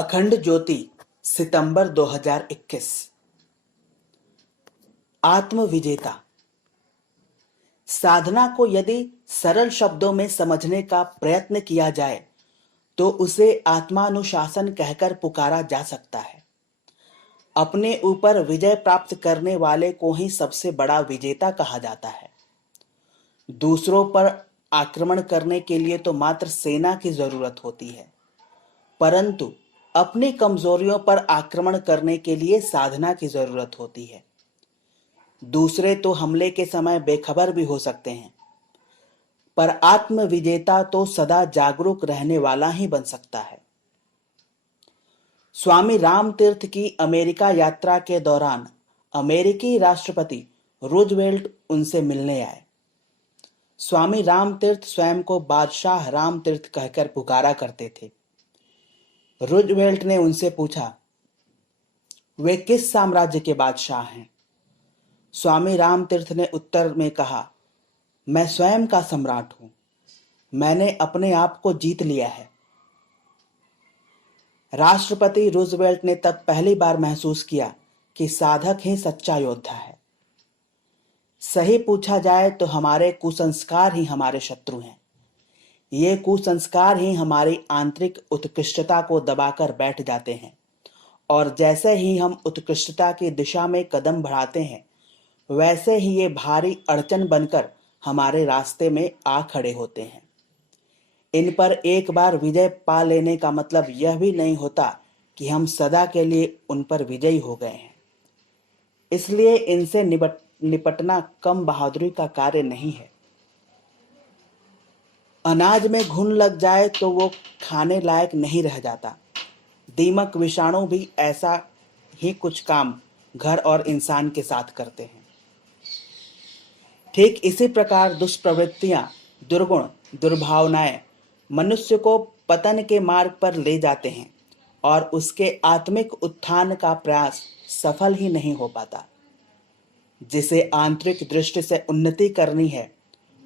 अखंड ज्योति सितंबर 2021। आत्म विजेता। साधना को यदि सरल शब्दों में समझने का प्रयत्न किया जाए तो उसे आत्मानुशासन कहकर पुकारा जा सकता है। अपने ऊपर विजय प्राप्त करने वाले को ही सबसे बड़ा विजेता कहा जाता है। दूसरों पर आक्रमण करने के लिए तो मात्र सेना की जरूरत होती है, परंतु अपनी कमजोरियों पर आक्रमण करने के लिए साधना की जरूरत होती है। दूसरे तो हमले के समय बेखबर भी हो सकते हैं, पर आत्म विजेता तो सदा जागरूक रहने वाला ही बन सकता है। स्वामी रामतीर्थ की अमेरिका यात्रा के दौरान अमेरिकी राष्ट्रपति रूजवेल्ट उनसे मिलने आए। स्वामी रामतीर्थ स्वयं को बादशाह रामतीर्थ कहकर पुकारा करते थे। रूजवेल्ट ने उनसे पूछा, वे किस साम्राज्य के बादशाह हैं? स्वामी रामतीर्थ ने उत्तर में कहा, मैं स्वयं का सम्राट हूं। मैंने अपने आप को जीत लिया है। राष्ट्रपति रूजवेल्ट ने तब पहली बार महसूस किया कि साधक ही सच्चा योद्धा है। सही पूछा जाए तो हमारे कुसंस्कार ही हमारे शत्रु हैं। ये कुसंस्कार ही हमारी आंतरिक उत्कृष्टता को दबाकर बैठ जाते हैं, और जैसे ही हम उत्कृष्टता की दिशा में कदम बढ़ाते हैं, वैसे ही ये भारी अड़चन बनकर हमारे रास्ते में आ खड़े होते हैं। इन पर एक बार विजय पा लेने का मतलब यह भी नहीं होता कि हम सदा के लिए उन पर विजयी हो गए हैं। इसलिए इनसे निपटना कम बहादुरी का कार्य नहीं है। अनाज में घुन लग जाए तो वो खाने लायक नहीं रह जाता। दीमक विषाणु भी ऐसा ही कुछ काम घर और इंसान के साथ करते हैं। ठीक इसी प्रकार दुष्प्रवृत्तियां, दुर्गुण, दुर्भावनाएं मनुष्य को पतन के मार्ग पर ले जाते हैं और उसके आत्मिक उत्थान का प्रयास सफल ही नहीं हो पाता। जिसे आंतरिक दृष्टि से उन्नति करनी है,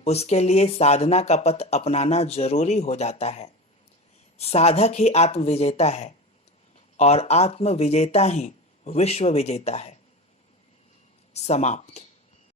उसके लिए साधना का पथ अपनाना जरूरी हो जाता है। साधक ही आत्म विजेता है और आत्म विजेता ही विश्व विजेता है। समाप्त।